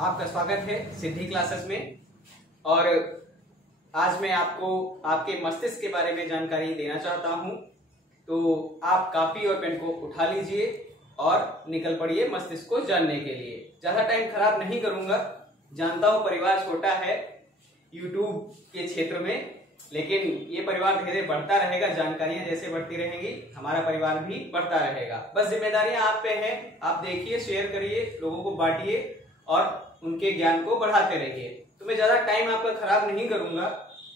आपका स्वागत है सिद्धि क्लासेस में। और आज मैं आपको आपके मस्तिष्क के बारे में जानकारी देना चाहता हूं। तो आप कॉपी और पेन को उठा लीजिए और निकल पड़िए मस्तिष्क को जानने के लिए। ज्यादा टाइम खराब नहीं करूंगा। जानता हूं परिवार छोटा है यूट्यूब के क्षेत्र में, लेकिन ये परिवार धीरे धीरे बढ़ता रहेगा। जानकारियां जैसे बढ़ती रहेंगी हमारा परिवार भी बढ़ता रहेगा। बस जिम्मेदारियां आप पे हैं। आप देखिए, शेयर करिए, लोगों को बांटिए और उनके ज्ञान को बढ़ाते रहिए। तो मैं ज्यादा टाइम आपका खराब नहीं करूंगा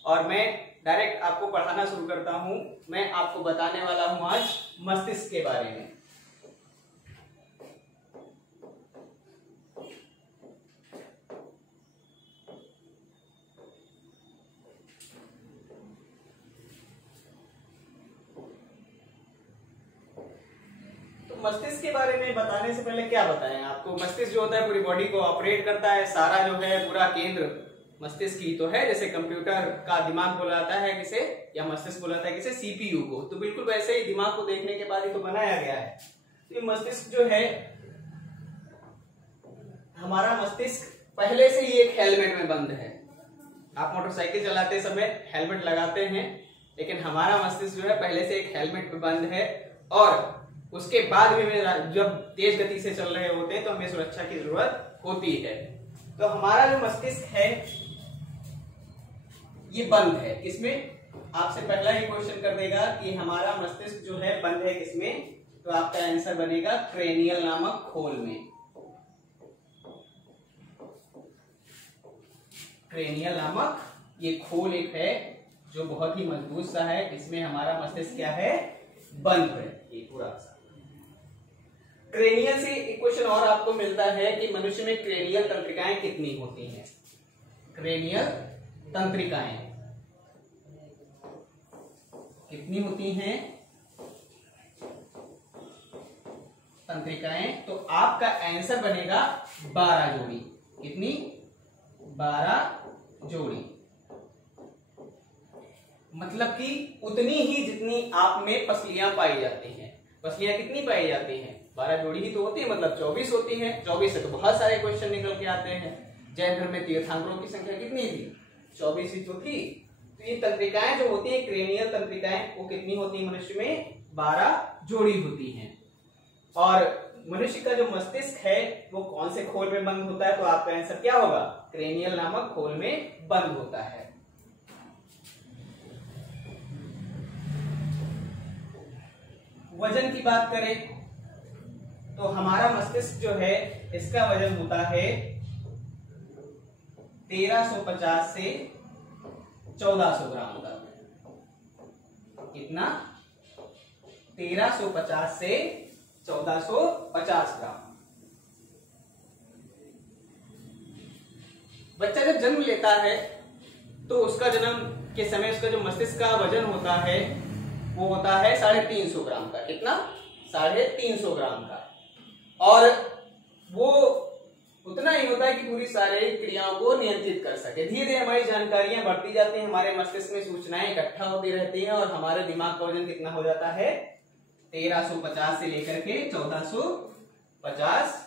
और मैं डायरेक्ट आपको पढ़ाना शुरू करता हूं। मैं आपको बताने वाला हूं आज मस्तिष्क के बारे में। मस्तिष्क के बारे में बताने से पहले क्या बताएं आपको। मस्तिष्क जो होता है पूरी बॉडी को ऑपरेट करता है। सारा जो है पूरा केंद्र मस्तिष्क ही तो है। जैसे कंप्यूटर का दिमाग बोला जाता है किसे, या मस्तिष्क बोला जाता है किसे, सीपीयू को। तो बिल्कुल वैसे ही दिमाग को देखने के बाद ही तो बनाया गया है। तो ये मस्तिष्क जो है, हमारा मस्तिष्क पहले से ही एक हेलमेट में बंद है। आप मोटरसाइकिल चलाते समय हेलमेट लगाते हैं, लेकिन हमारा मस्तिष्क जो है पहले से एक हेलमेट में बंद है। और उसके बाद भी जब तेज गति से चल रहे होते हैं तो हमें सुरक्षा की जरूरत होती है। तो हमारा जो मस्तिष्क है ये बंद है। किसमें? आपसे पहला ही क्वेश्चन कर देगा कि हमारा मस्तिष्क जो है बंद है किसमें, तो आपका आंसर बनेगा क्रेनियल नामक खोल में। क्रेनियल नामक ये खोल एक है जो बहुत ही मजबूत सा है। इसमें हमारा मस्तिष्क क्या है, बंद है ये पूरा सा। क्रेनियल से एक क्वेश्चन और आपको मिलता है कि मनुष्य में क्रेनियल तंत्रिकाएं कितनी होती हैं। क्रेनियल तंत्रिकाएं कितनी होती हैं तंत्रिकाएं, तो आपका आंसर बनेगा 12 जोड़ी। कितनी? 12 जोड़ी। मतलब कि उतनी ही जितनी आप में पसलियां पाई जाती हैं। पसलियां कितनी पाई जाती हैं? 12 जोड़ी ही तो होती है, मतलब 24 होती हैं। 24 से तो बहुत सारे क्वेश्चन निकल के आते हैं। जैन धर्म में तीर्थंकरों की संख्या कितनी थी? 24 ही तो थी। तो ये तंत्रिकाएं जो होती है, क्रेनियल तंत्रिकाएं, वो कितनी होती है मनुष्य में? 12 जोड़ी होती हैं। और मनुष्य का जो मस्तिष्क है वो कौन से खोल में बंद होता है, तो आपका आंसर क्या होगा? क्रेनियल नामक खोल में बंद होता है। वजन की बात करें तो हमारा मस्तिष्क जो है इसका वजन होता है 1350 से 1400 ग्राम तक। कितना? 1350 से 1450 ग्राम। बच्चा जब जन्म लेता है तो उसका जन्म के समय उसका जो मस्तिष्क का वजन होता है वो होता है 350 ग्राम का। कितना? 350 ग्राम का। और वो उतना ही होता है कि पूरी शारीरिक क्रियाओं को नियंत्रित कर सके। धीरे धीरे हमारी जानकारियां बढ़ती जाती हैं, हमारे मस्तिष्क में सूचनाएं इकट्ठा होती रहती हैं और हमारे दिमाग का वजन कितना हो जाता है? 1350 से लेकर के 1450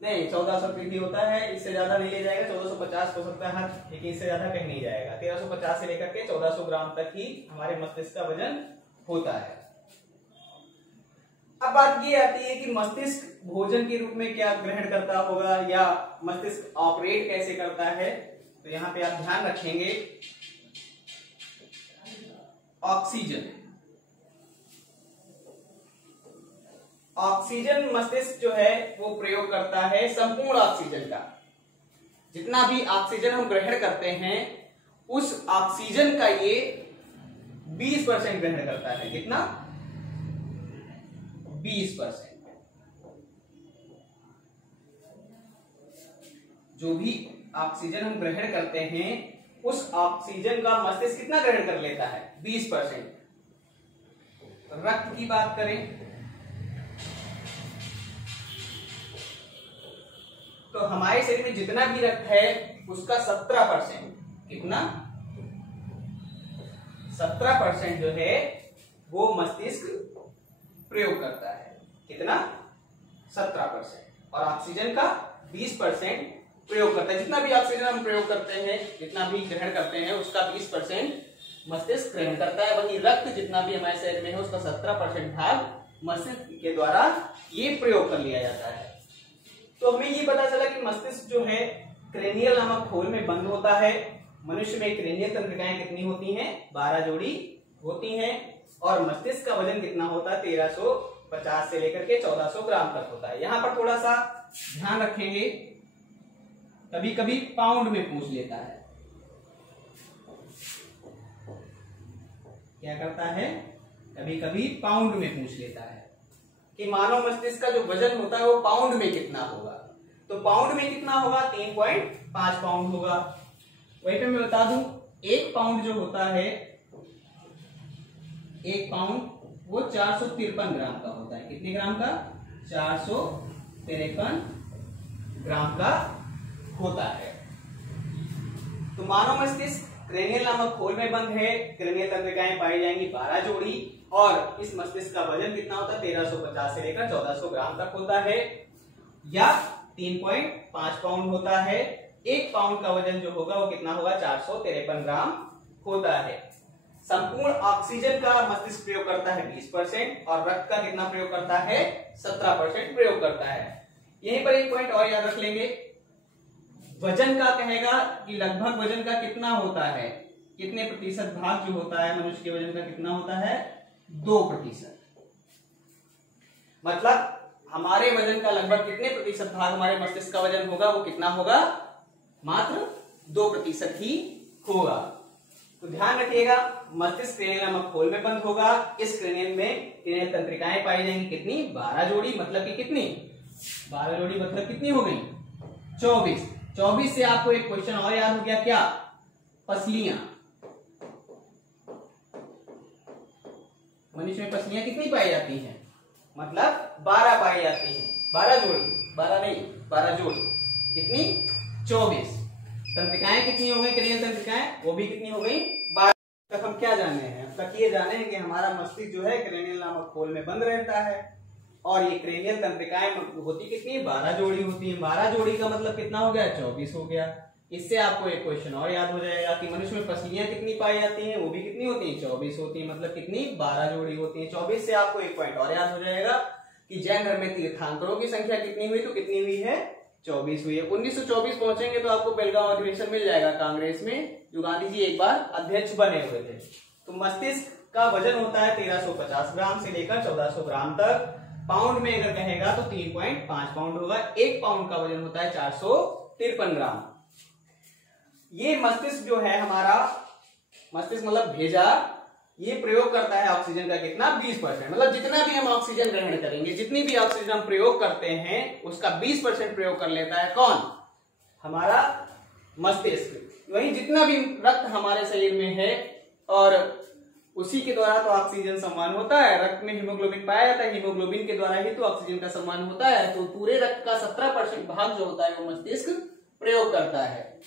नहीं, 1400 भी होता है। इससे ज्यादा नहीं ले जाएगा। 1450 हो सकता है, लेकिन इससे ज्यादा कहीं नहीं जाएगा। 1350 से लेकर के 1400 ग्राम तक ही हमारे मस्तिष्क का वजन होता है। अब बात ये आती है कि मस्तिष्क भोजन के रूप में क्या ग्रहण करता होगा, या मस्तिष्क ऑपरेट कैसे करता है। तो यहां पे आप ध्यान रखेंगे, ऑक्सीजन ऑक्सीजन मस्तिष्क जो है वो प्रयोग करता है, संपूर्ण ऑक्सीजन का। जितना भी ऑक्सीजन हम ग्रहण करते हैं उस ऑक्सीजन का ये 20% ग्रहण करता है। कितना? 20%। जो भी ऑक्सीजन हम ग्रहण करते हैं उस ऑक्सीजन का मस्तिष्क कितना ग्रहण कर लेता है? 20%। रक्त की बात करें तो हमारे शरीर में जितना भी रक्त है उसका 17%, कितना? 17% जो है वो मस्तिष्क प्रयोग करता है। कितना? 17%। और ऑक्सीजन का 20% प्रयोग करता है। जितना भी ऑक्सीजन हम प्रयोग करते हैं, जितना भी ग्रहण करते हैं, उसका 20% मस्तिष्क ग्रहण करता है। वहीं रक्त जितना भी हमारे शरीर में है, उसका 17% भाग मस्तिष्क के द्वारा ये प्रयोग कर लिया जाता है। तो हमें ये पता चला कि मस्तिष्क जो है क्रेनियल नामक खोल में बंद होता है। मनुष्य में क्रेनियल तंत्रिकाएं कितनी होती हैं? 12 जोड़ी होती हैं। और मस्तिष्क का वजन कितना होता है? 1350 से लेकर के 1400 ग्राम तक होता है। यहाँ पर थोड़ा सा ध्यान रखेंगे, कभी कभी पाउंड में पूछ लेता है। क्या करता है? कभी कभी पाउंड में पूछ लेता है कि मानव मस्तिष्क का जो वजन होता है वो पाउंड में कितना होगा। तो पाउंड में कितना होगा? 3.5 पाउंड होगा। वहीं पे मैं बता दूं, 1 पाउंड जो होता है, 1 पाउंड वो 453 ग्राम का होता है। कितने ग्राम का? 453 ग्राम का होता है। तो मानव मस्तिष्क क्रेनियल नामक खोल में बंद है। क्रेनियल तंत्रिकाएं पाई जाएंगी 12 जोड़ी और इस मस्तिष्क का वजन कितना होता है? 1350 से लेकर 1400 ग्राम तक होता है या 3.5 पाउंड होता है। 1 पाउंड का वजन जो होगा वो कितना होगा? 453 ग्राम होता है। संपूर्ण ऑक्सीजन का मस्तिष्क प्रयोग करता है 20% और रक्त का कितना प्रयोग करता है? 17% प्रयोग करता है। यहीं पर एक पॉइंट और याद रख लेंगे, वजन का कहेगा कि लगभग वजन का कितना होता है, कितने प्रतिशत भाग जो होता है मनुष्य के वजन का कितना होता है? 2%। मतलब हमारे वजन का लगभग कितने प्रतिशत भाग हमारे मस्तिष्क का वजन होगा? वो कितना होगा? मात्र 2% ही होगा। तो ध्यान रखिएगा, मस्तिष्क क्रेनियल नामक खोल में बंद होगा। इस क्रेनियल में क्रेनियल तंत्रिकाएं पाई जाएंगी कितनी? 12 जोड़ी। मतलब कि कितनी? 12 जोड़ी मतलब कितनी हो गई? 24। 24 से आपको एक क्वेश्चन और याद हो गया, क्या? पसलियां। मनुष्य में पसलियां कितनी पाई जाती हैं? मतलब 12 पाई जाती हैं। 12 जोड़ी, 12 नहीं, 12 जोड़ी। कितनी? 24। तंत्रिकाएं कितनी हो गई? क्रेनियल तंत्रिकाएं वो भी कितनी हो गई? 12। तक हम क्या जाने हैं? अब तक ये जाने हैं कि हमारा मस्तिष्क जो है क्रेनियल नामक खोल में बंद रहता है और ये क्रेनियल तंत्रिकाएं होती कितनी? 12 जोड़ी होती है। 12 जोड़ी का मतलब कितना हो गया? 24 हो गया। इससे आपको एक क्वेश्चन और याद हो जाएगा कि मनुष्य में पसलियां कितनी पाई जाती हैं? वो भी कितनी होती हैं? 24 होती है। मतलब कितनी? 12 जोड़ी होती है। 24 से आपको एक पॉइंट और याद हो जाएगा कि जैन धर्म में तीर्थंकरों की संख्या कितनी हुई? तो कितनी हुई है? 24 हुई है। 1924 पहुंचेंगे तो आपको बेलगांव अधिवेशन मिल जाएगा कांग्रेस में, जो गांधी जी एक बार अध्यक्ष बने हुए थे। तो मस्तिष्क का वजन होता है 1350 ग्राम से लेकर 1400 ग्राम तक। पाउंड में अगर कहेगा तो 3.5 पाउंड होगा। 1 पाउंड का वजन होता है 453 ग्राम। ये मस्तिष्क जो है हमारा, मस्तिष्क मतलब भेजा, ये प्रयोग करता है ऑक्सीजन का कितना? 20%। मतलब जितना भी हम ऑक्सीजन ग्रहण करेंगे, जितनी भी ऑक्सीजन हम प्रयोग करते हैं, उसका 20% प्रयोग कर लेता है कौन? हमारा मस्तिष्क। वही जितना भी रक्त हमारे शरीर में है और उसी के द्वारा तो ऑक्सीजन सम्मान होता है। रक्त में हीमोग्लोबिन पाया जाता है, हीमोग्लोबिन के द्वारा ही तो ऑक्सीजन का सम्मान होता है। तो पूरे रक्त का 17% भाग जो होता है वो मस्तिष्क प्रयोग करता है।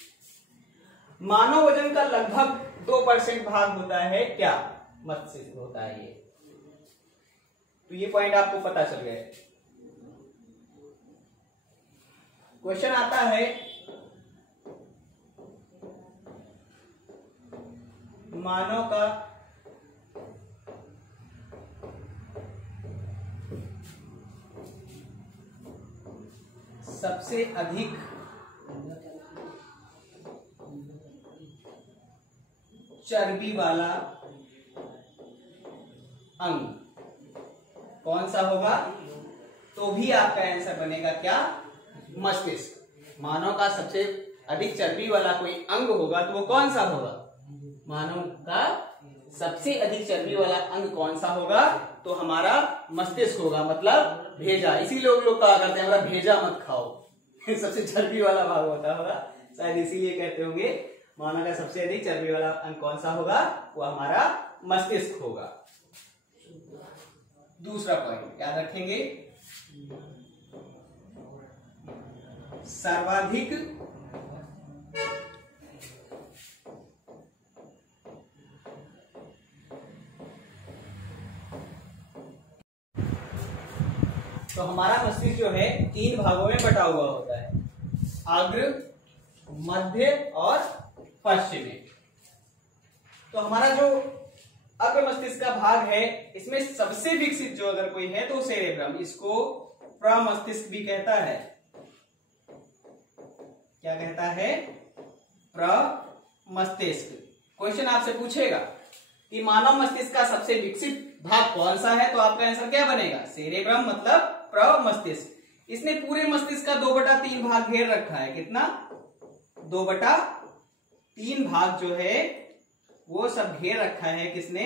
मानव वजन का लगभग 2% भाग होता है क्या? मस्तिष्क होता है ये। तो ये पॉइंट आपको पता चल गया। क्वेश्चन आता है, मानव का सबसे अधिक चर्बी वाला अंग कौन सा होगा? तो भी आपका आंसर बनेगा क्या? मस्तिष्क। मानव का सबसे अधिक चर्बी वाला कोई अंग होगा तो वो कौन सा होगा? मानव का सबसे अधिक चर्बी वाला अंग कौन सा होगा? तो हमारा मस्तिष्क होगा, मतलब भेजा। इसीलिए लोग कहा करते हैं हमारा भेजा मत खाओ सबसे चर्बी वाला भाग होता होगा, शायद इसीलिए कहते होंगे। मानव का सबसे अधिक चर्बी वाला अंग कौन सा होगा? वो हमारा मस्तिष्क होगा। दूसरा पॉइंट याद रखेंगे, सर्वाधिक तो हमारा मस्तिष्क जो है 3 भागों में बटा हुआ होता है। अग्र, मध्य और पश्चिमी। तो हमारा जो अग्र मस्तिष्क का भाग है, इसमें सबसे विकसित जो अगर कोई है तो सेरेब्रम, इसको प्रमस्तिष्क भी कहता है। क्या कहता है? प्रमस्तिष्क। क्वेश्चन आपसे पूछेगा कि मानव मस्तिष्क का सबसे विकसित भाग कौन सा है, तो आपका आंसर क्या बनेगा? सेरेब्रम मतलब प्रमस्तिष्क। इसने पूरे मस्तिष्क का 2/3 भाग घेर रखा है। कितना? 2/3 भाग जो है वो सब घेर रखा है किसने?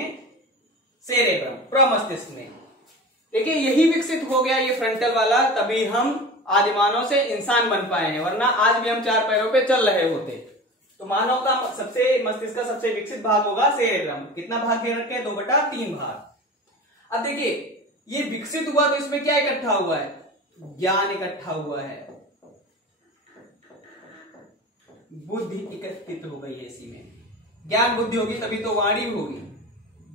सेरेब्रम, प्रमस्तिष्क ने। देखिए यही विकसित हो गया ये फ्रंटल वाला, तभी हम आदिमानव से इंसान बन पाए हैं, वरना आज भी हम 4 पैरों पे चल रहे होते। तो मानव का सबसे मस्तिष्क का सबसे विकसित भाग होगा सेरेब्रम। कितना भाग घेर रखे हैं? 2/3 भाग। अब देखिए ये विकसित हुआ तो इसमें क्या इकट्ठा हुआ है? ज्ञान इकट्ठा हुआ है, बुद्धि एकत्रित हो गई है इसी में। ज्ञान बुद्धि होगी तभी तो वाणी होगी।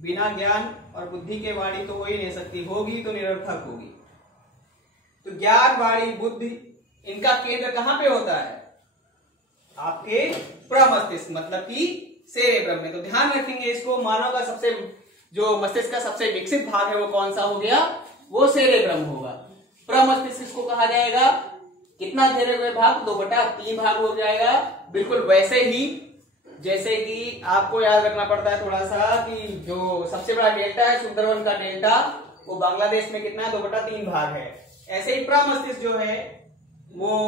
बिना ज्ञान और बुद्धि के वाणी तो हो ही नहीं सकती, होगी तो निरर्थक होगी। तो ज्ञान, वाणी, बुद्धि, इनका केंद्र कहां पे होता है? आपके प्रमस्तिष्क मतलब कि सेरेब्रम में। तो ध्यान रखेंगे इसको, मानव का सबसे जो मस्तिष्क का सबसे विकसित भाग है वो कौन सा हो गया? वो सेरेब्रम होगा। प्रमस्तिष्क को कहा जाएगा। कितना घेरे हुए भाग? 2/3 भाग हो जाएगा। बिल्कुल वैसे ही जैसे कि आपको याद रखना पड़ता है थोड़ा सा कि जो सबसे बड़ा डेल्टा है सुंदरवन का डेल्टा, वो बांग्लादेश में कितना है? 2/3 भाग है। ऐसे ही प्रमस्तिष्क जो है वो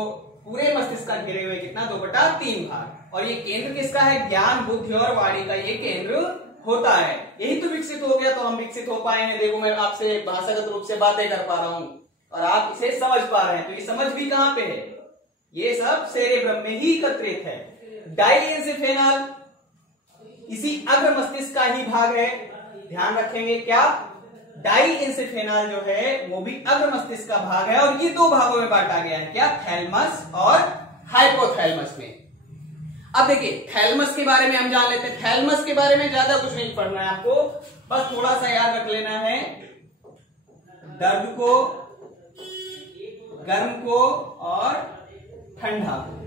पूरे मस्तिष्क का घेरे हुए कितना? 2/3 भाग। और ये केंद्र किसका है? ज्ञान, बुद्धि और वाणी का ये केंद्र होता है। यही तो विकसित हो गया तो हम विकसित हो पाए हैं। देखो मैं आपसे भाषागत रूप से बातें कर पा रहा हूं और आप इसे समझ पा रहे हैं। तो ये समझ भी कहां पे है? ये सब सेरेब्रम में ही एकत्रित है। डाइएन्सेफेलाल इसी अग्र मस्तिष्क का ही भाग है। ध्यान रखेंगे क्या? डाइएन्सेफेलाल जो है वो भी अग्र मस्तिष्क का भाग है और ये 2 भागों में बांटा गया है। क्या? थैलमस और हाइपोथैलेमस में। अब देखिए थैलमस के बारे में हम जान लेते हैं। थैलमस के बारे में ज्यादा कुछ नहीं पढ़ना है आपको, बस थोड़ा सा याद रख लेना है दर्द को, गर्म को और ठंडा को।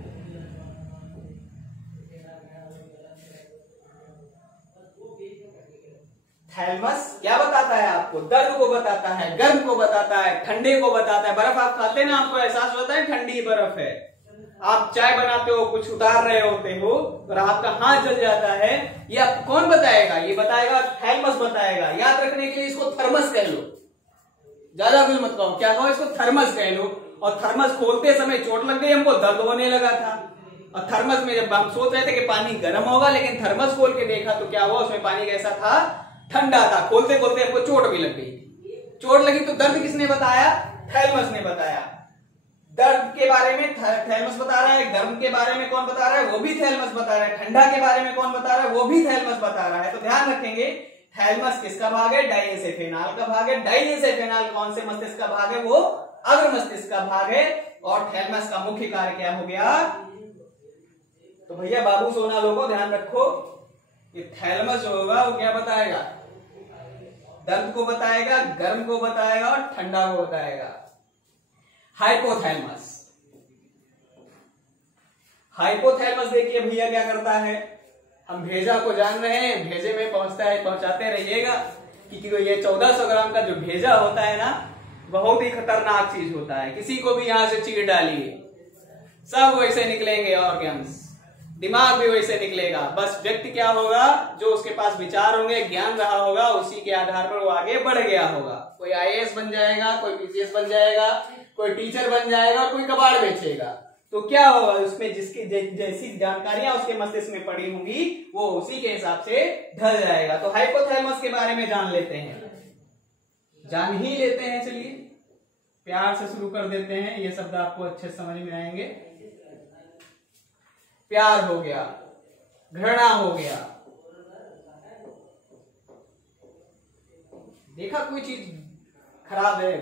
थैलमस क्या बताता है आपको? दर्द को बताता है, गर्म को बताता है, ठंडे को बताता है। बर्फ आप खाते हैं ना, आपको एहसास होता है ठंडी बर्फ है। आप चाय बनाते हो, कुछ उतार रहे होते हो और आपका हाथ जल जाता है, ये आपको कौन बताएगा? ये बताएगा थैलमस बताएगा। याद रखने के लिए इसको थर्मस कह लो, ज्यादा कुछ मत कहो। क्या कहो? इसको थर्मस कह लो। और थर्मस खोलते समय चोट लग गई, हमको दर्द होने लगा था। और थर्मस में जब हम सोच रहे थे कि पानी गर्म होगा, लेकिन थर्मस खोल के देखा तो क्या हुआ? उसमें पानी कैसा था? ठंडा था। खोलते खोलते हमको चोट भी लग गई। चोट लगी तो दर्द किसने बताया? थैलमस ने बताया। दर्द के बारे में थैलमस बता रहा है, गर्म के बारे में कौन बता रहा है? वो भी थैलमस बता रहा है। ठंडा के बारे में कौन बता रहा है? वो भी थैलमस बता रहा है। तो ध्यान रखेंगे थैलमस किसका भाग है? डाइएन्सेफेलाल का भाग है। डाइएन्सेफेलाल कौन से मस्तिष्क का भाग है? वो अग्र मस्तिष्क का भाग है। और थैलमस का मुख्य कार्य क्या हो गया? तो भैया बाबू सोना लोगों ध्यान रखो, ये थैलमस जो होगा वो क्या बताएगा? दर्द को बताएगा, गर्म को बताएगा और ठंडा को बताएगा। हाइपोथैलेमस, हाइपोथैलेमस देखिए भैया क्या करता है। हम भेजा को जान रहे हैं, भेजे में पहुंचता है, पहुंचाते रहिएगा क्योंकि ये 1400 ग्राम का जो भेजा होता है ना, बहुत ही खतरनाक चीज होता है। किसी को भी यहां से चीर डालिए, सब वैसे निकलेंगे ऑर्गन्स, दिमाग भी वैसे निकलेगा। बस व्यक्ति क्या होगा? जो उसके पास विचार होंगे, ज्ञान रहा होगा, उसी के आधार पर वो आगे बढ़ गया होगा। कोई आईएएस बन जाएगा, कोई पीसीएस बन जाएगा, कोई टीचर बन जाएगा और कोई कबाड़ बेचेगा। तो क्या होगा? उसमें जिसकी जैसी जानकारियां उसके मस्तिष्क में पड़ी होंगी वो उसी के हिसाब से ढल जाएगा। तो हाइपोथैलेमस के बारे में जान लेते हैं, जान ही लेते हैं। चलिए प्यार से शुरू कर देते हैं, ये शब्द आपको अच्छे समझ में आएंगे। प्यार हो गया, घृणा हो गया, देखा कोई चीज खराब है,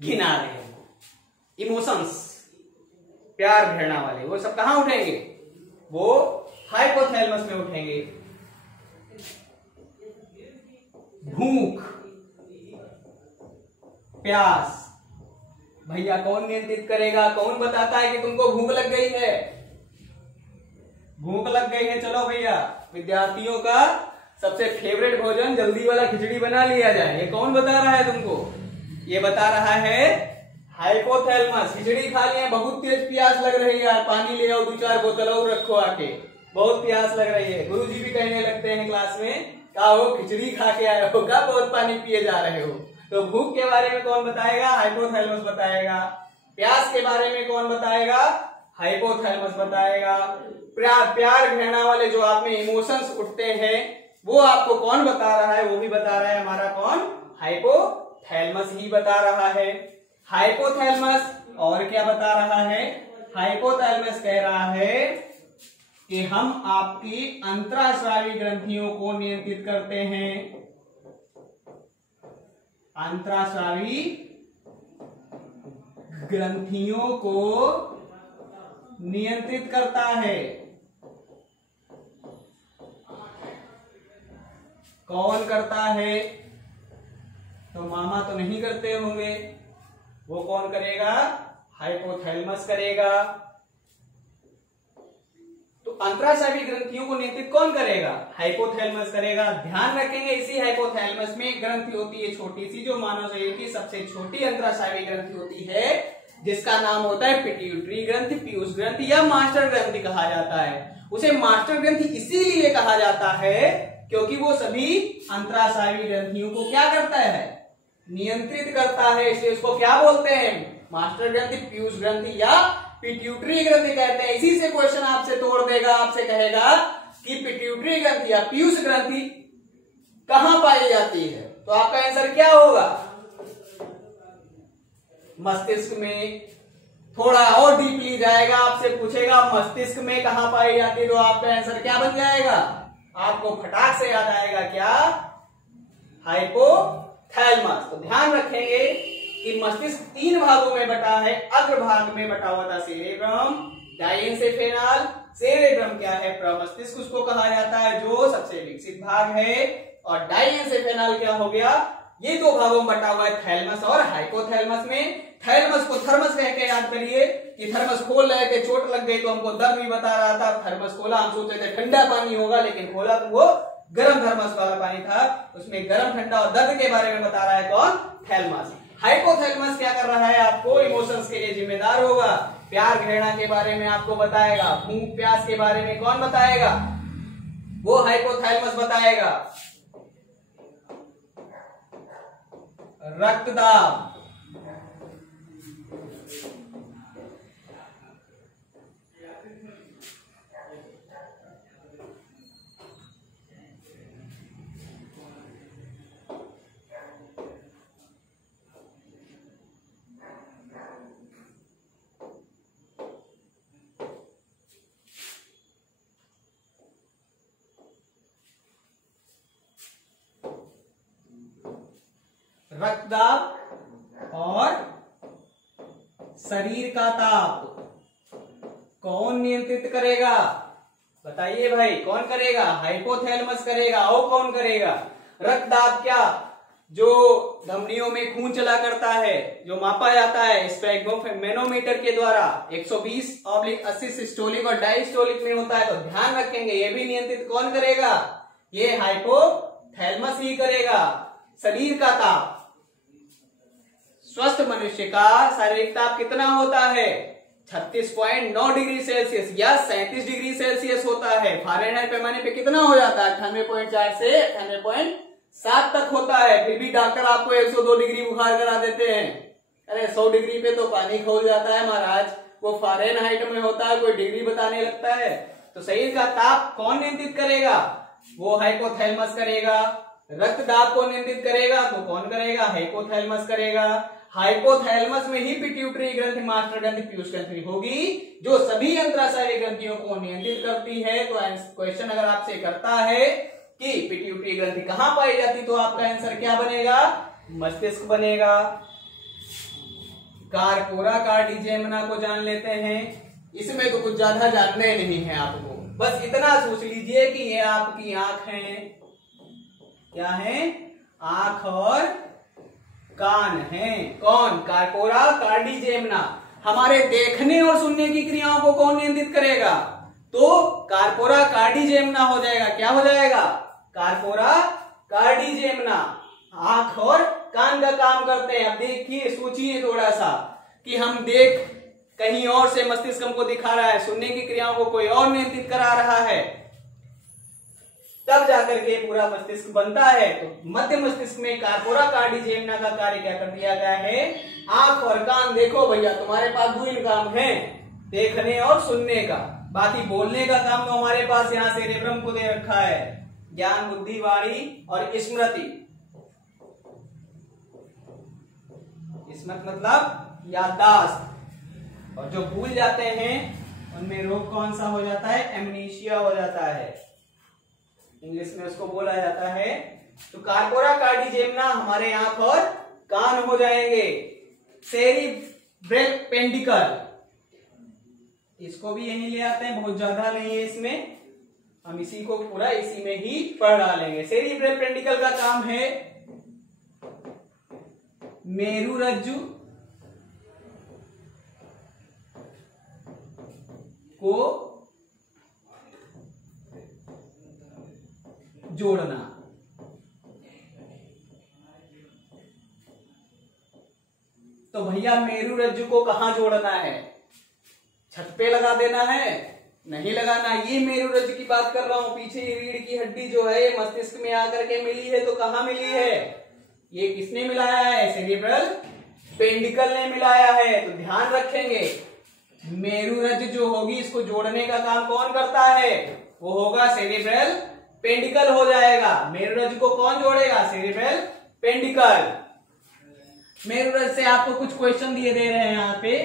घिन आ रही है, इमोशंस, प्यार घृणा वाले, वो सब कहां उठेंगे? वो हाइपोथैलेमस में उठेंगे। भूख, प्यास, भैया कौन नियंत्रित करेगा? कौन बताता है कि तुमको भूख लग गई है? भूख लग गई है, चलो भैया विद्यार्थियों का सबसे फेवरेट भोजन जल्दी वाला खिचड़ी बना लिया जाए। ये कौन बता रहा है तुमको? ये बता रहा है हाइपोथैलेमस। खिचड़ी खा लिए, बहुत तेज प्यास लग रही है यार, पानी ले आओ, 2-4 बोतल और रखो आके, बहुत प्यास लग रही है। गुरुजी भी कहने लगते हैं क्लास में, क्या हो खिचड़ी खा के आए हो क्या, बहुत पानी पिए जा रहे हो? तो भूख के बारे में कौन बताएगा? हाइपोथैलेमस बताएगा। प्यास के बारे में कौन बताएगा? हाइपोथैलेमस बताएगा। प्यार घृणा वाले जो आप में इमोशंस उठते हैं वो आपको कौन बता रहा है? वो भी बता रहा है हमारा कौन? हाइपोथैलेमस ही बता रहा है। हाइपोथैलेमस और क्या बता रहा है? हाइपोथैलेमस कह रहा है कि हम आपकी अंतरास्रावी ग्रंथियों को नियंत्रित करते हैं। अंतरास्रावी ग्रंथियों को नियंत्रित करता है। कौन करता है? तो मामा तो नहीं करते होंगे, वो कौन करेगा? हाइपोथैलेमस करेगा। तो अंतरास्रावी ग्रंथियों को नियंत्रित कौन करेगा? हाइपोथैलेमस करेगा। ध्यान रखेंगे इसी हाइपोथैलेमस में एक ग्रंथि होती है छोटी सी, जो मानव शरीर की सबसे छोटी अंतरास्रावी ग्रंथि होती है, जिसका नाम होता है पिट्यूटरी ग्रंथि, पीयूष ग्रंथि या मास्टर ग्रंथि कहा जाता है। उसे मास्टर ग्रंथि इसीलिए कहा जाता है क्योंकि वो सभी अंतरास्रावी ग्रंथियों को क्या करता है? नियंत्रित करता है। इसलिए उसको क्या बोलते हैं? मास्टर ग्रंथि, पीयूष ग्रंथि या पिट्यूटरी ग्रंथि कहते हैं। इसी से क्वेश्चन आपसे तोड़ देगा, आपसे कहेगा कि पिट्यूटरी ग्रंथि या पीयूष ग्रंथि कहां पाई जाती है? तो आपका आंसर क्या होगा? मस्तिष्क में। थोड़ा और डीपली जाएगा, आपसे पूछेगा मस्तिष्क में कहां पाई जाती है, तो आपका आंसर क्या बन जाएगा? आपको फटाक से याद आएगा क्या? हाइपोथैलेमस। तो ध्यान रखेंगे कि मस्तिष्क 3 भागों में बटा है। अग्र भाग में बटा हुआ था सेरेब्रम, डाइएन्सेफेलाल। सेरेब्रम क्या है? प्रमस्तिष्क उसको कहा जाता है, जो सबसे विकसित भाग है। और डाइएन्सेफेलाल क्या हो गया? ये 2 भागों में बटा हुआ है, थैलेमस और हाइपोथैलेमस में। थैलेमस को थर्मस कह के याद करिए कि थर्मस खोल रहे थे, चोट लग गई तो हमको दर्द भी बता रहा था। थर्मस खोला, हम सोचते थे ठंडा पानी होगा, लेकिन खोला तो वो गर्म थर्मस वाला पानी था, उसमें गर्म ठंडा और दर्द के बारे में बता रहा है कौन? थैलेमस। हाइपोथैलेमस क्या कर रहा है? आपको इमोशंस के लिए जिम्मेदार होगा। प्यार घृणा के बारे में आपको बताएगा। भूख प्यास के बारे में कौन बताएगा? वो हाइपोथैलेमस बताएगा। रक्तदाब, रक्तदाब और शरीर का ताप कौन नियंत्रित करेगा? बताइए भाई, कौन करेगा? हाइपोथैलेमस करेगा। और कौन करेगा? रक्तदाब क्या? जो धमनियों में खून चला करता है, जो मापा जाता है स्फेग्मोमेनोमीटर के द्वारा, 120/80 सिस्टोलिक और डायस्टोलिक में होता है। तो ध्यान रखेंगे, ये भी नियंत्रित कौन करेगा? ये हाइपोथैलेमस ही करेगा। शरीर का ताप, स्वस्थ मनुष्य का शारीरिक ताप कितना होता है? 36.9 डिग्री सेल्सियस या 37 डिग्री सेल्सियस होता है। फारेनहाइट पैमाने पे कितना हो जाता है? 98.4 से 98.7 तक होता है। फिर भी डॉक्टर आपको 102 डिग्री बुखार करा देते हैं। अरे 100 डिग्री पे तो पानी खोल जाता है महाराज, वो फारेनहाइट में होता है, कोई डिग्री बताने लगता है। तो शरीर का ताप कौन नियंत्रित करेगा? वो हाइपोथैलेमस करेगा। रक्तदाब को नियंत्रित करेगा तो कौन करेगा? हाइपोथैलेमस करेगा। हाइपोथैलेमस में ही पिट्यूटरी ग्रंथि, मास्टर ग्रंथि, पीयूष ग्रंथि होगी, जो सभी अंतरास्रावी ग्रंथियों को नियंत्रित करती है। तो क्वेश्चन अगर आपसे करता है कि पिट्यूटरी ग्रंथि कहां पाई जाती, तो आपका आंसर क्या बनेगा? मस्तिष्क बनेगा। कार्पोरा कार्डियजेमिना को जान लेते हैं। इसमें तो कुछ ज्यादा जानने नहीं है आपको, बस इतना सोच लीजिए कि ये आपकी आंख है। क्या है? आंख और कान हैं। कौन? कार्पोरा कार्डिजेमना। हमारे देखने और सुनने की क्रियाओं को कौन नियंत्रित करेगा? तो कार्पोरा कार्डिजेमना हो जाएगा। क्या हो जाएगा? कार्पोरा कार्डिजेमना। आंख और कान का काम करते हैं। अब देखिए, सोचिए थोड़ा सा कि हम देख कहीं और से मस्तिष्क हमको दिखा रहा है, सुनने की क्रियाओं को कोई और नियंत्रित करा रहा है, तब जाकर के पूरा मस्तिष्क बनता है। तो मध्य मस्तिष्क में कार्पोरा कार्डिजेमना का कार्य क्या कर दिया गया है? आंख और कान। देखो भैया, तुम्हारे पास दो ही काम है, देखने और सुनने का। बाकी बोलने का काम तो हमारे पास यहाँ सेरेब्रम को दे रखा है, ज्ञान, बुद्धि, वाणी और स्मृति। स्मृति मतलब याददाश्त। और जो भूल जाते हैं उनमें रोग कौन सा हो जाता है? एमनीशिया हो जाता है, इंग्लिश में उसको बोला जाता है। तो कार्पोरा कार्डिजेमना हमारे आंख और कान हो जाएंगे। सेरिब्रल पेंडिकल, इसको भी यहीं ले आते हैं, बहुत ज्यादा नहीं है इसमें, हम इसी को पूरा इसी में ही पढ़ डालेंगे। सेरिब्रल पेंडिकल का काम है मेरुरज्जु को जोड़ना। तो भैया मेरुरज्जु को कहां जोड़ना है? छत पे लगा देना है? नहीं लगाना। ये मेरुरज्जु की बात कर रहा हूं। पीछे रीढ़ की हड्डी जो है मस्तिष्क में आकर के मिली है, तो कहां मिली है? ये किसने मिलाया है? सेरिब्रल पेंडिकल ने मिलाया है। तो ध्यान रखेंगे, मेरुरज्जु जो होगी इसको जोड़ने का काम कौन करता है? वो होगा सेरिब्रल पेंडिकल हो जाएगा। मेरुरज्जु को कौन जोड़ेगा? सेरिब्रल पेंडिकल। मेरुरज्जु से आपको कुछ क्वेश्चन दिए दे रहे हैं यहाँ पे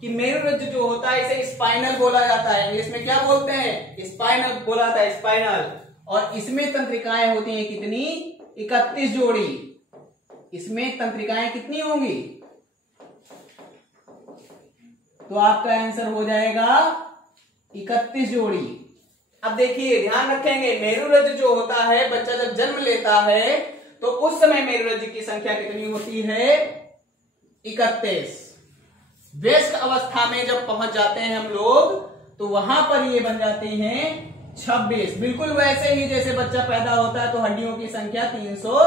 कि मेरुरज्जु जो होता है इसे स्पाइनल बोला जाता है। इंग्लिश में क्या बोलते हैं? स्पाइनल बोला जाता है, स्पाइनल। और इसमें तंत्रिकाएं होती हैं कितनी? 31 जोड़ी। इसमें तंत्रिकाएं कितनी होंगी? तो आपका आंसर हो जाएगा 31 जोड़ी। अब देखिए, ध्यान रखेंगे, मेरुरज्जु जो होता है, बच्चा जब जन्म लेता है तो उस समय मेरुरज्जु की संख्या कितनी होती है? 31। वयस्क अवस्था में जब पहुंच जाते हैं हम लोग, तो वहां पर ये बन जाते हैं 26। बिल्कुल वैसे ही जैसे बच्चा पैदा होता है तो हड्डियों की संख्या 300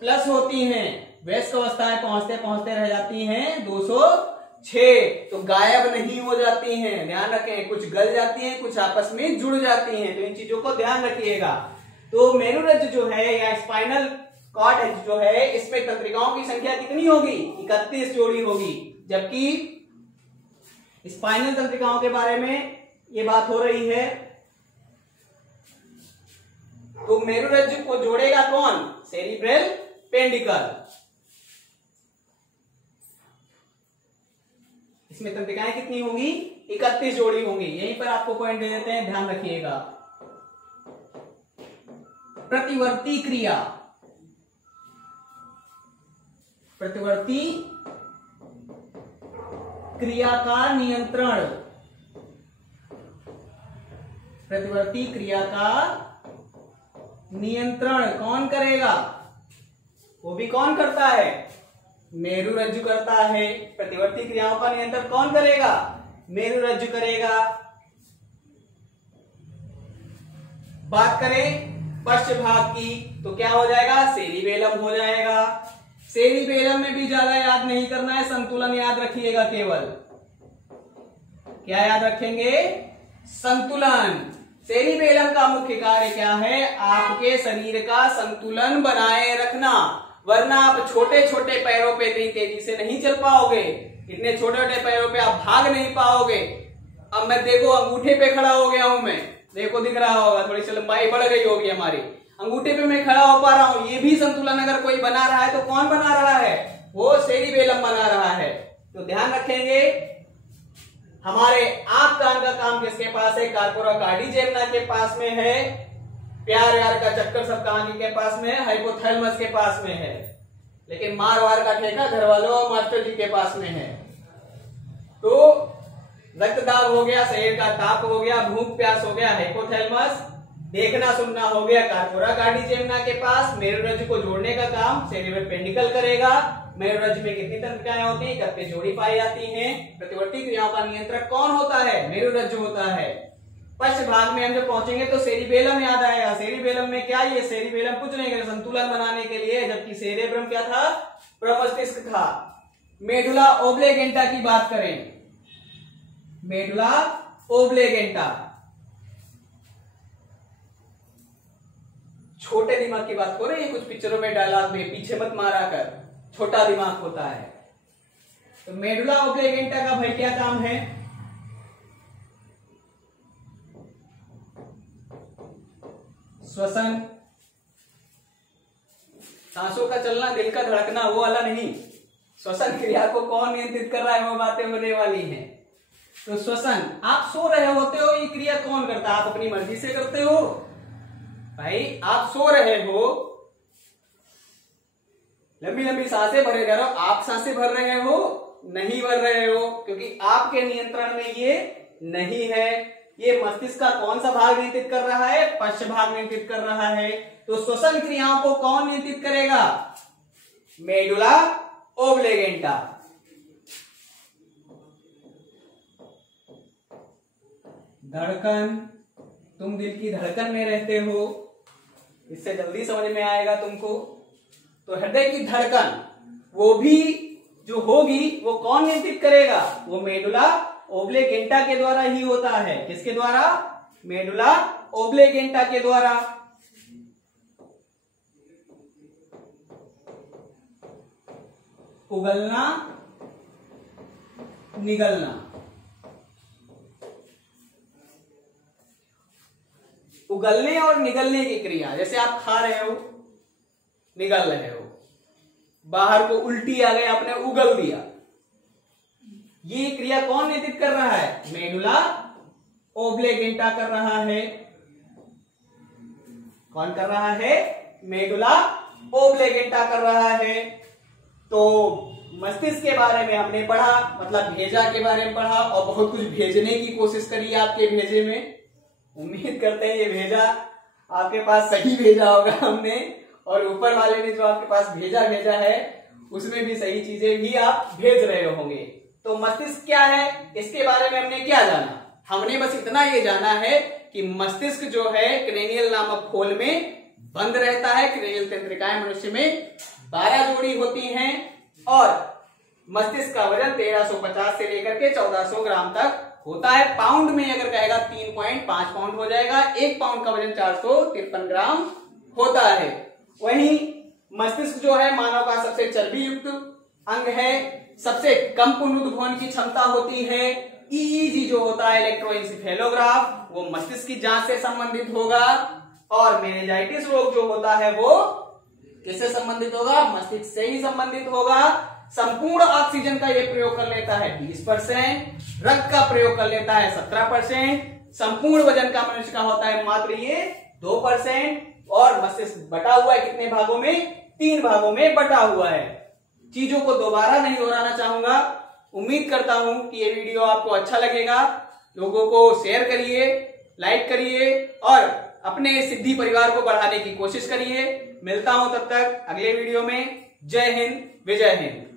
प्लस होती हैं। वयस्क अवस्था में पहुंचते पहुंचते रह जाती हैं 206। तो गायब नहीं हो जाती हैं। ध्यान रखें, कुछ गल जाती हैं, कुछ आपस में जुड़ जाती हैं। तो इन चीजों को ध्यान रखिएगा। तो मेरुरज्जु जो है या स्पाइनल कॉर्ड जो है, इसमें तंत्रिकाओं की संख्या कितनी होगी? 31 जोड़ी होगी। जबकि स्पाइनल तंत्रिकाओं के बारे में ये बात हो रही है, तो मेरुरज्जु को जोड़ेगा कौन? सेरिब्रल पेंडिकल। इसमें तंत्रिकाएं कितनी होंगी? 31 जोड़ी होंगी। यहीं पर आपको पॉइंट दे देते हैं, ध्यान रखिएगा। प्रतिवर्ती क्रिया, प्रतिवर्ती क्रिया का नियंत्रण, प्रतिवर्ती क्रिया का नियंत्रण कौन करेगा? वो भी कौन करता है? मेरुरज्जु करता है। प्रतिवर्ती क्रियाओं का नियंत्रण कौन करेगा? मेरुरज्जु करेगा। बात करें पश्च भाग की, तो क्या हो जाएगा? सेरिबेलम हो जाएगा। सेरिबेलम में भी ज्यादा याद नहीं करना है, संतुलन याद रखिएगा केवल। क्या याद रखेंगे? संतुलन। सेरिबेलम का मुख्य कार्य क्या है? आपके शरीर का संतुलन बनाए रखना, वरना आप छोटे छोटे पैरों पे इतनी तेजी से नहीं चल पाओगे। इतने छोटे छोटे पैरों पे आप भाग नहीं पाओगे। अब मैं देखो अंगूठे पे खड़ा हो गया हूं मैं, देखो दिख रहा होगा, थोड़ी सी लंबाई बढ़ गई होगी हमारी, अंगूठे पे मैं खड़ा हो पा रहा हूं। ये भी संतुलन अगर कोई बना रहा है तो कौन बना रहा है? वो सेरिबेलम बना रहा है। तो ध्यान रखेंगे, हमारे आंख कान का काम किसके पास है? कार्पोरा कार्डिजेमना के पास में है। प्यार यार का चक्कर सब कहां के पास में है? हाइपोथैलेमस के पास में है। लेकिन मार वार का ठेका घर वालों और मास्टर जी के पास में है। तो रक्तदाब हो गया, शरीर का ताप हो गया, भूख प्यास हो गया हाइपोथैलेमस, देखना सुनना हो गया कार्पोरा कार्डिजेमना के पास। मेरुरज्जु को जोड़ने का काम सेरिब्रल पेंडिकल करेगा। मेरुरज्जु में कितनी तंत्रिकाएं होती हैं? 31 जोड़ी पाई जाती हैं। प्रतिवर्ती क्रियाओं का नियंत्रक कौन होता है? मेरुरज्जु होता है। पश्च भाग में हम जब पहुंचेंगे तो सेरिबेलम याद आएगा। सेरिबेलम में क्या, ये सेरिबेलम कुछ नहीं कर संतुलन बनाने के लिए, जबकि सेरेब्रम क्या था? प्रमस्तिष्क था। मेडुला ओब्लेगेंटा की बात करें, मेडुला ओब्लेगेंटा छोटे दिमाग की बात हो रही है, कुछ पिक्चरों में डायलॉग में पीछे मत मारा कर, छोटा दिमाग होता है। तो मेडुला ओब्लेगेंटा का भाई क्या काम है? श्वसन, सांसों का चलना, दिल का धड़कना, वो वाला नहीं। श्वसन क्रिया को कौन नियंत्रित कर रहा है, वो बातें होने वाली हैं। तो श्वसन, आप सो रहे होते हो, ये क्रिया कौन करता है? आप अपनी मर्जी से करते हो भाई। आप सो रहे हो, लंबी लंबी सांसें भरे जा रहे हो, आप सांसें भर रहे हो? नहीं भर रहे हो, क्योंकि आपके नियंत्रण में ये नहीं है। ये मस्तिष्क का कौन सा भाग नियंत्रित कर रहा है? पश्च भाग नियंत्रित कर रहा है। तो श्वसन क्रियाओं को कौन नियंत्रित करेगा? मेडुला ओब्लेगेंटा। धड़कन, तुम दिल की धड़कन में रहते हो, इससे जल्दी समझ में आएगा तुमको। तो हृदय की धड़कन वो भी जो होगी वो कौन नियंत्रित करेगा? वो मेडुला ओब्लेगेंटा के द्वारा ही होता है। किसके द्वारा? मेडुला ओब्लेगेंटा के द्वारा। उगलना, निगलना, उगलने और निगलने की क्रिया, जैसे आप खा रहे हो, निगल रहे हो, बाहर को उल्टी आ गई, आपने उगल दिया, ये क्रिया कौन नियंत्रित कर रहा है? मेडुला ओब्लेगेंटा कर रहा है। कौन कर रहा है? मेडुला ओब्लेगेंटा कर रहा है। तो मस्तिष्क के बारे में हमने पढ़ा, मतलब भेजा के बारे में पढ़ा, और बहुत कुछ भेजने की कोशिश करी आपके भेजे में। उम्मीद करते हैं ये भेजा आपके पास सही भेजा होगा हमने, और ऊपर वाले ने जो आपके पास भेजा है उसमें भी सही चीजें भी आप भेज रहे होंगे। तो मस्तिष्क क्या है, इसके बारे में हमने क्या जाना? हमने बस इतना ये जाना है कि मस्तिष्क जो है क्रेनियल नामक खोल में बंद रहता है। क्रेनियल तंत्रिकाएं मनुष्य में 12 जोड़ी होती हैं, और मस्तिष्क का वजन 1350 से लेकर के 1400 ग्राम तक होता है। पाउंड में अगर कहेगा 3.5 पाउंड हो जाएगा। 1 पाउंड का वजन 453 ग्राम होता है। वहीं मस्तिष्क जो है मानव का सबसे चर्बी युक्त अंग है, सबसे कम पुनरुद्भवन की क्षमता होती है। ईईजी जो होता है इलेक्ट्रोएन्सेफेलोग्राफ, वो मस्तिष्क की जांच से संबंधित होगा, और मेनिंजाइटिस रोग जो होता है वो किससे संबंधित होगा? मस्तिष्क से ही संबंधित होगा। संपूर्ण ऑक्सीजन का ये प्रयोग कर लेता है 20%, रक्त का प्रयोग कर लेता है 17%, संपूर्ण वजन का मनुष्य का होता है मात्र ये 2%, और मस्तिष्क बटा हुआ है कितने भागों में? 3 भागों में बटा हुआ है। चीजों को दोबारा नहीं दोहराना चाहूंगा। उम्मीद करता हूं कि ये वीडियो आपको अच्छा लगेगा। लोगों को शेयर करिए, लाइक करिए, और अपने सिद्धि परिवार को बढ़ाने की कोशिश करिए। मिलता हूं तब तक अगले वीडियो में। जय हिंद, विजय हिंद।